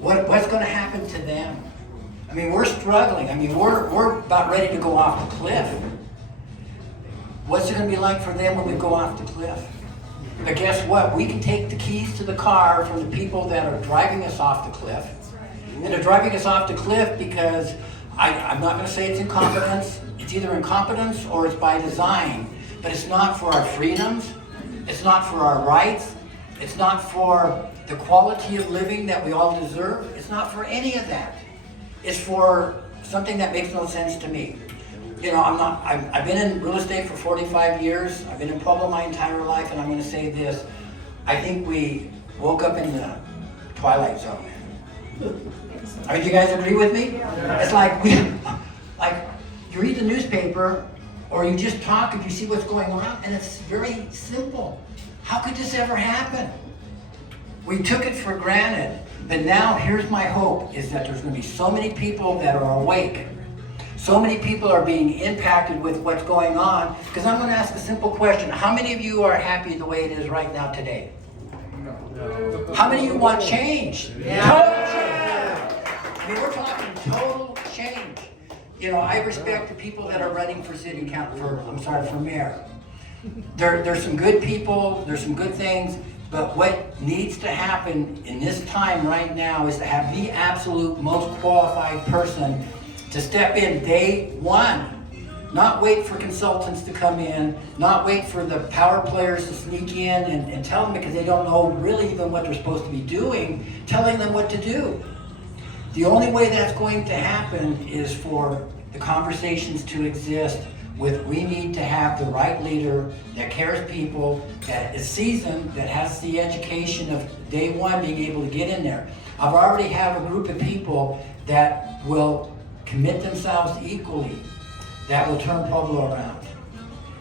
what's going to happen to them? I mean, we're struggling. I mean, we're about ready to go off the cliff. What's it going to be like for them when we go off the cliff? But guess what? We can take the keys to the car from the people that are driving us off the cliff. And they're driving us off the cliff because I'm not going to say it's incompetence. It's either incompetence or it's by design. But it's not for our freedoms. It's not for our rights. It's not for the quality of living that we all deserve. It's not for any of that. It's for something that makes no sense to me. You know, I've been in real estate for 45 years. I've been in Pueblo my entire life, and I'm going to say this. I think we woke up in the twilight zone. I mean, do you guys agree with me? It's like you read the newspaper or you just talk and you see what's going on, and it's very simple. How could this ever happen? We took it for granted, but now here's my hope, is that there's going to be so many people that are awake. So many people are being impacted with what's going on, because I'm going to ask a simple question. How many of you are happy the way it is right now today? No. How many of you want change? Yeah. Total change. I mean, we're talking total change. You know, I respect the people that are running for city council, for mayor. There's some good people, there's some good things, but what needs to happen in this time right now is to have the absolute most qualified person to step in day one. Not wait for consultants to come in, not wait for the power players to sneak in and tell them, because they don't know really even what they're supposed to be doing, telling them what to do. The only way that's going to happen is for the conversations to exist with, we need to have the right leader that cares people, that is seasoned, that has the education of day one being able to get in there. I've already have a group of people that will commit themselves equally, that will turn Pueblo around.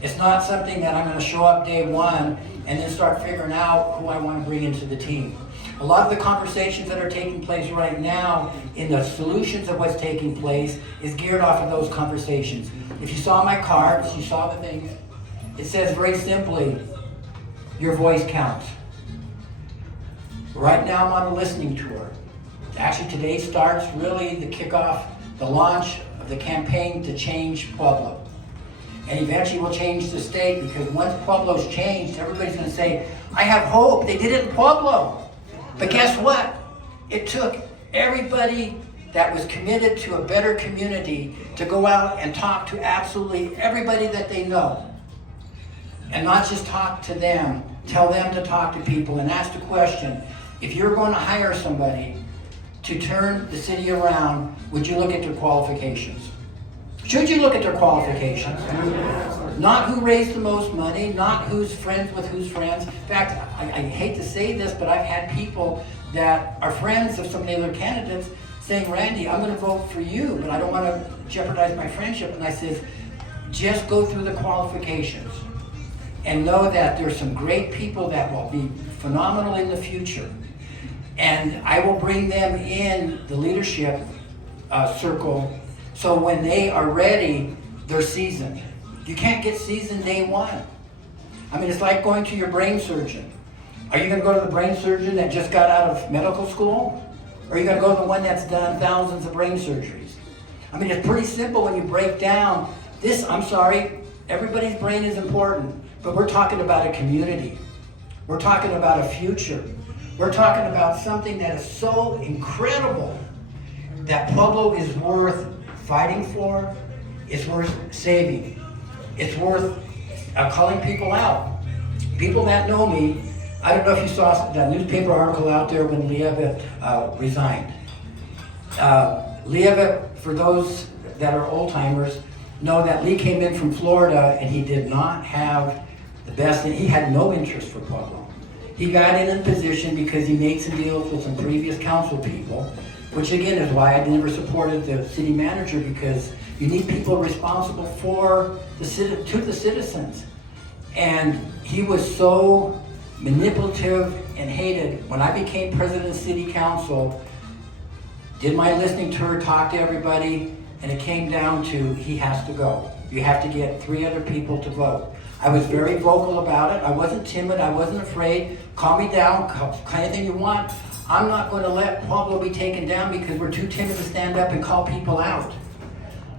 It's not something that I'm going to show up day one and then start figuring out who I want to bring into the team. A lot of the conversations that are taking place right now in the solutions of what's taking place is geared off of those conversations. If you saw my cards, you saw the thing, it says very simply, your voice counts. Right now I'm on a listening tour. Actually today starts really the kickoff, the launch of the campaign to change Pueblo. And eventually we'll change the state, because once Pueblo's changed, everybody's going to say, I have hope, they did it in Pueblo. But guess what? It took everybody that was committed to a better community to go out and talk to absolutely everybody that they know. And not just talk to them, tell them to talk to people and ask the question, if you're going to hire somebody to turn the city around, would you look at their qualifications? Should you look at their qualifications? Not who raised the most money, not who's friends with who's friends. In fact, I hate to say this, but I've had people that are friends of some of the other candidates saying, Randy, I'm going to vote for you, but I don't want to jeopardize my friendship. And I said, just go through the qualifications and know that there's some great people that will be phenomenal in the future. And I will bring them in the leadership circle, so when they are ready, they're seasoned. You can't get seasoned day one. I mean, it's like going to your brain surgeon. Are you going to go to the brain surgeon that just got out of medical school? Or are you going to go to the one that's done thousands of brain surgeries? I mean, it's pretty simple when you break down this. I'm sorry, everybody's brain is important, but we're talking about a community. We're talking about a future. We're talking about something that is so incredible that Pueblo is worth fighting for, it's worth saving. It's worth calling people out. People that know me, I don't know if you saw that newspaper article out there when Lieva resigned. Lieva, for those that are old timers, know that Lee came in from Florida and he did not have the best, and he had no interest for Pueblo. He got in a position because he made some deals with some previous council people, which again is why I never supported the city manager, because you need people responsible for the citizens. And he was so manipulative and hated. When I became president of city council, did my listening tour, talked to everybody, and it came down to, he has to go. You have to get 3 other people to vote. I was very vocal about it. I wasn't timid, I wasn't afraid. Calm me down, anything you want. I'm not going to let Pablo be taken down because we're too timid to stand up and call people out.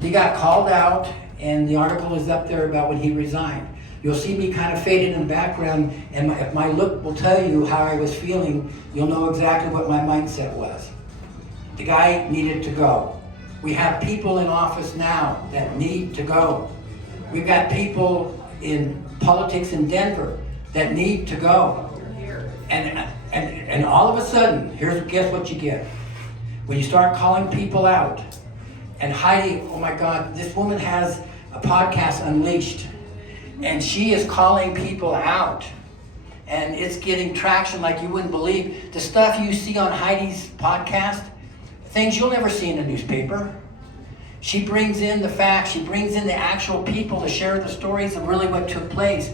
He got called out, and the article is up there about when he resigned. You'll see me kind of faded in the background, and if my look will tell you how I was feeling, you'll know exactly what my mindset was. The guy needed to go. We have people in office now that need to go. We've got people in politics in Denver that need to go. And all of a sudden, guess what you get? When you start calling people out, and Heidi, oh my God, this woman has a podcast, Unleashed, and she is calling people out. And it's getting traction like you wouldn't believe. The stuff you see on Heidi's podcast, things you'll never see in a newspaper. She brings in the facts, she brings in the actual people to share the stories of really what took place.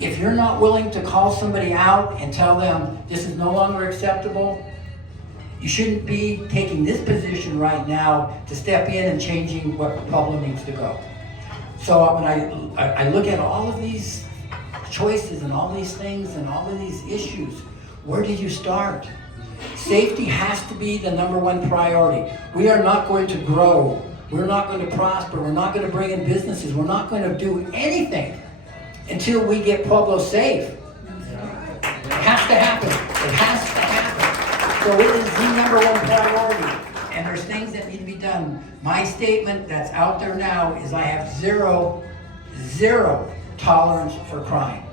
If you're not willing to call somebody out and tell them this is no longer acceptable, you shouldn't be taking this position right now to step in and changing what Pablo needs to go. So when I look at all of these choices and all these things and all of these issues, where do you start? Safety has to be the number one priority. We are not going to grow. We're not going to prosper. We're not going to bring in businesses. We're not going to do anything until we get Pueblo safe. It has to happen. It has to happen. So it is the number one priority. And there's things that need to be done. My statement that's out there now is I have zero tolerance for crime.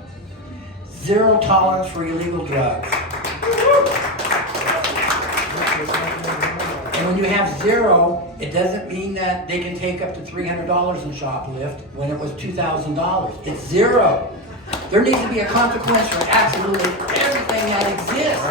Zero tolerance for illegal drugs. And when you have zero, it doesn't mean that they can take up to $300 in shoplift when it was $2,000. It's zero. There needs to be a consequence for absolutely everything that exists.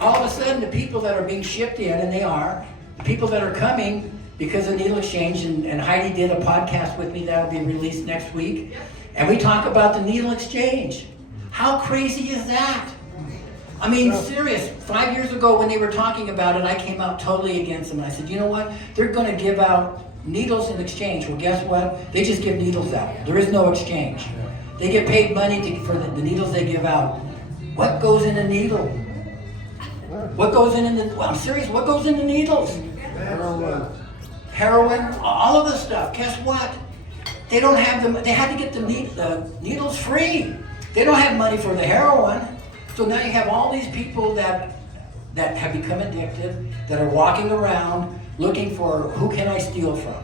All of a sudden, the people that are being shipped in, and they are, the people that are coming because of needle exchange, and Heidi did a podcast with me that will be released next week, and we talk about the needle exchange. How crazy is that? I mean, serious. 5 years ago when they were talking about it, I came out totally against them. And I said, you know what? They're going to give out needles in exchange. Well, guess what? They just give needles out. There is no exchange. They get paid money for the needles they give out. What goes in a needle? What goes in the... Well, I'm serious. What goes in the needles? Heroin. All of this stuff. Guess what? They don't have them. They had to get the needles free. They don't have money for the heroin. So now you have all these people that have become addicted, that are walking around looking for who can I steal from.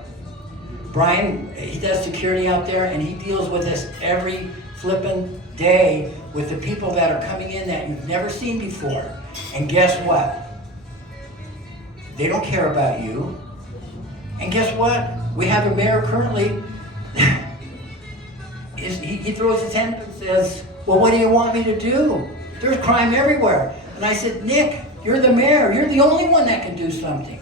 Brian, he does security out there, and he deals with this every flippin' day with the people that are coming in that you've never seen before. And guess what? They don't care about you. And guess what? We have a mayor currently, he throws his hand up and says, well, what do you want me to do? There's crime everywhere. And I said, Nick, you're the mayor. You're the only one that can do something.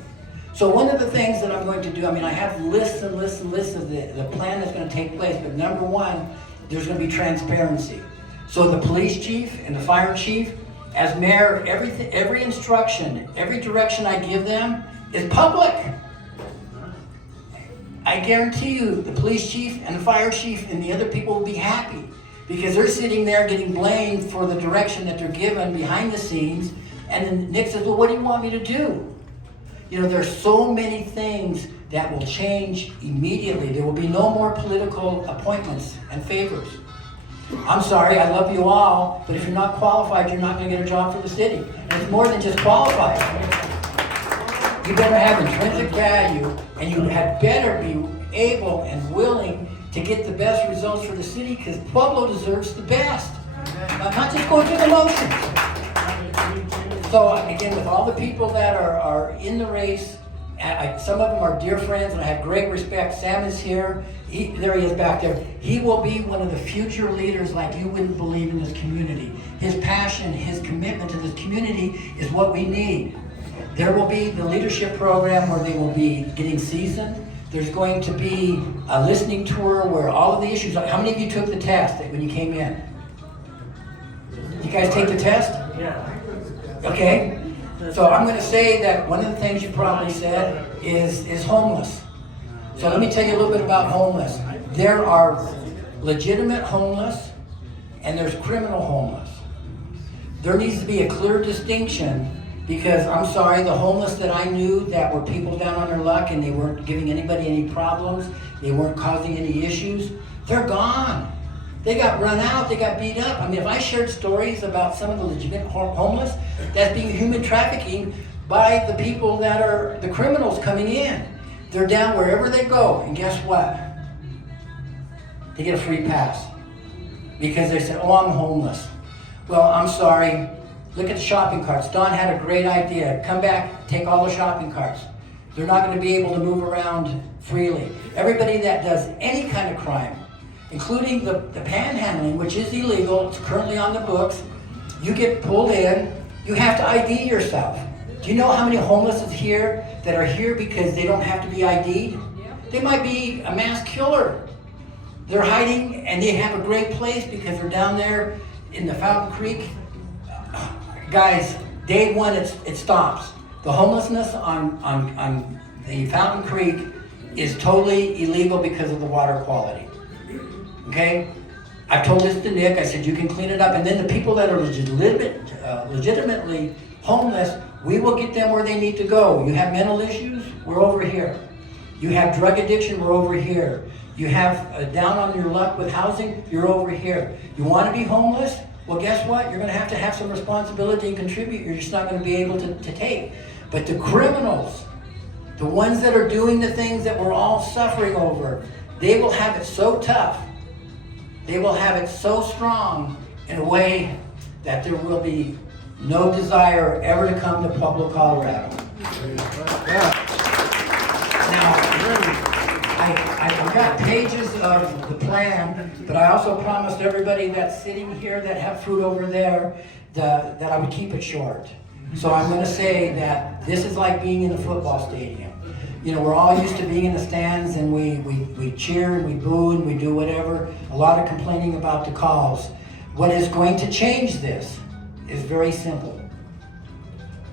So one of the things that I'm going to do, I have lists and lists and lists of the plan that's going to take place. But number one, there's going to be transparency. So the police chief and the fire chief, as mayor, every instruction, every direction I give them is public. I guarantee you the police chief and the fire chief and the other people will be happy. Because they're sitting there getting blamed for the direction that they're given behind the scenes. And then Nick says, well, what do you want me to do? You know, there's so many things that will change immediately. There will be no more political appointments and favors. I'm sorry, I love you all, but if you're not qualified, you're not going to get a job for the city. And it's more than just qualified. You better have intrinsic value, and you had better be able and willing to get the best results for the city, because Pueblo deserves the best. Not just going through the motions. So again, with all the people that are in the race, some of them are dear friends, and I have great respect. Sam is here. There he is back there. He will be one of the future leaders like you wouldn't believe in this community. His passion, his commitment to this community is what we need. There will be the leadership program where they will be getting seasoned. There's going to be a listening tour where all of the issues, how many of you took the test when you came in? You guys take the test? Yeah. Okay. So I'm going to say that one of the things you probably said is homeless. So let me tell you a little bit about homeless. There are legitimate homeless and there's criminal homeless. there needs to be a clear distinction, because I'm sorry, the homeless that I knew that were people down on their luck and they weren't giving anybody any problems, they weren't causing any issues, they're gone. They got run out, they got beat up. I mean, if I shared stories about some of the legitimate homeless that's being human trafficking by the people that are the criminals coming in, they're down wherever they go, and guess what? They get a free pass because they said, oh, I'm homeless. Well, I'm sorry. Look at the shopping carts. Don had a great idea. Come back, take all the shopping carts. They're not going to be able to move around freely. Everybody that does any kind of crime, including the panhandling, which is illegal, it's currently on the books, you get pulled in, you have to ID yourself. Do you know how many homeless is here that are here because they don't have to be ID'd? They might be a mass killer. They're hiding and they have a great place because they're down there in the Fountain Creek. Guys, day one it stops. The homelessness on the Fountain Creek is totally illegal because of the water quality. Okay? I've told this to Nick. I said, you can clean it up. And then the people that are legitimately homeless, we will get them where they need to go. You have mental issues? We're over here. You have drug addiction? We're over here. You have down on your luck with housing? You're over here. You want to be homeless? Well, guess what? You're going to have some responsibility and contribute. You're just not going to be able to take. But the criminals, the ones that are doing the things that we're all suffering over, they will have it so tough. They will have it so strong in a way that there will be no desire ever to come to Pueblo, Colorado. Now, I've got pages of the plan, but I also promised everybody that's sitting here that have fruit over there that I would keep it short. So I'm going to say that this is like being in a football stadium. You know, we're all used to being in the stands and we cheer and we boo and we do whatever. A lot of complaining about the calls. What is going to change this is very simple.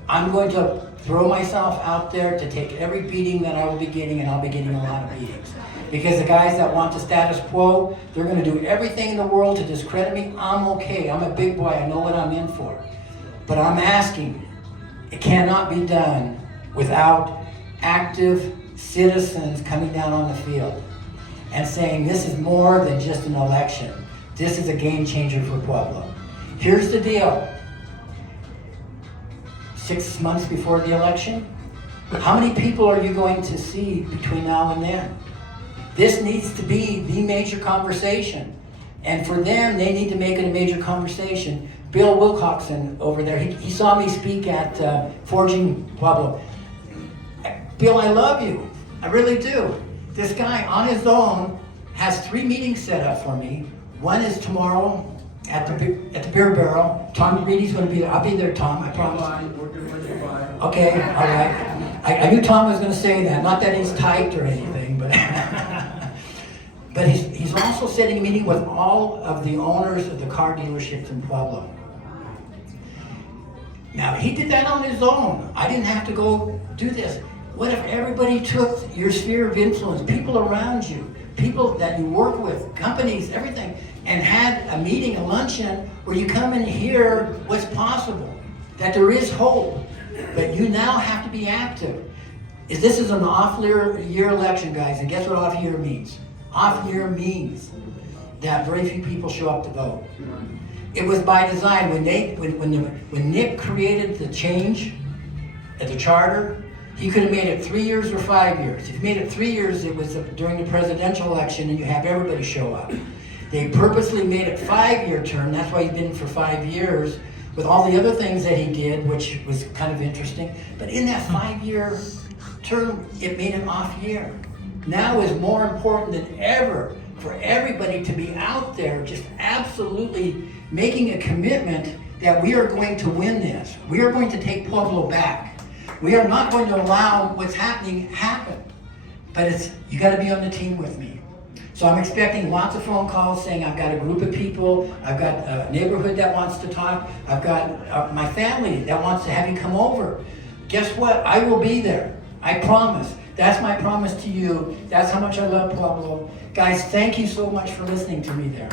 I'm going to throw myself out there to take every beating that I will be getting, and I'll be getting a lot of beatings. Because the guys that want the status quo, they're going to do everything in the world to discredit me. I'm okay. I'm a big boy. I know what I'm in for. But I'm asking, it cannot be done without active citizens coming down on the field and saying this is more than just an election. This is a game changer for Pueblo. Here's the deal. 6 months before the election, how many people are you going to see between now and then? This needs to be the major conversation. And for them, they need to make it a major conversation. Bill Wilcoxon over there, he saw me speak at Forging Pueblo. Bill, I love you. I really do. This guy on his own has 3 meetings set up for me. One is tomorrow at the Beer Barrel. Tom Reedy's going to be there. I'll be there, Tom, I promise. Okay, all right. I knew Tom was going to say that. Not that he's typed or anything, but but he's also setting a meeting with all of the owners of the car dealerships in Pueblo. Now, he did that on his own. I didn't have to go do this. What if everybody took your sphere of influence, people around you, people that you work with, companies, everything, and had a meeting, a luncheon, where you come and hear what's possible, that there is hope, but you now have to be active. This is an off-year election, guys, and guess what off-year means? Off-year means that very few people show up to vote. It was by design. When Nick created the change at the charter, he could have made it 3 years or 5 years. If he made it 3 years, it was during the presidential election and you have everybody show up. They purposely made it 5-year term. That's why he's been for 5 years with all the other things that he did, which was kind of interesting. But in that 5-year term, it made an off year. Now is more important than ever for everybody to be out there just absolutely making a commitment that we are going to win this. We are going to take Pueblo back. We are not going to allow what's happening happen. But you got to be on the team with me. So I'm expecting lots of phone calls saying I've got a group of people, I've got a neighborhood that wants to talk, I've got my family that wants to have you come over. Guess what? I will be there. I promise. That's my promise to you. That's how much I love Pueblo. Guys, thank you so much for listening to me there.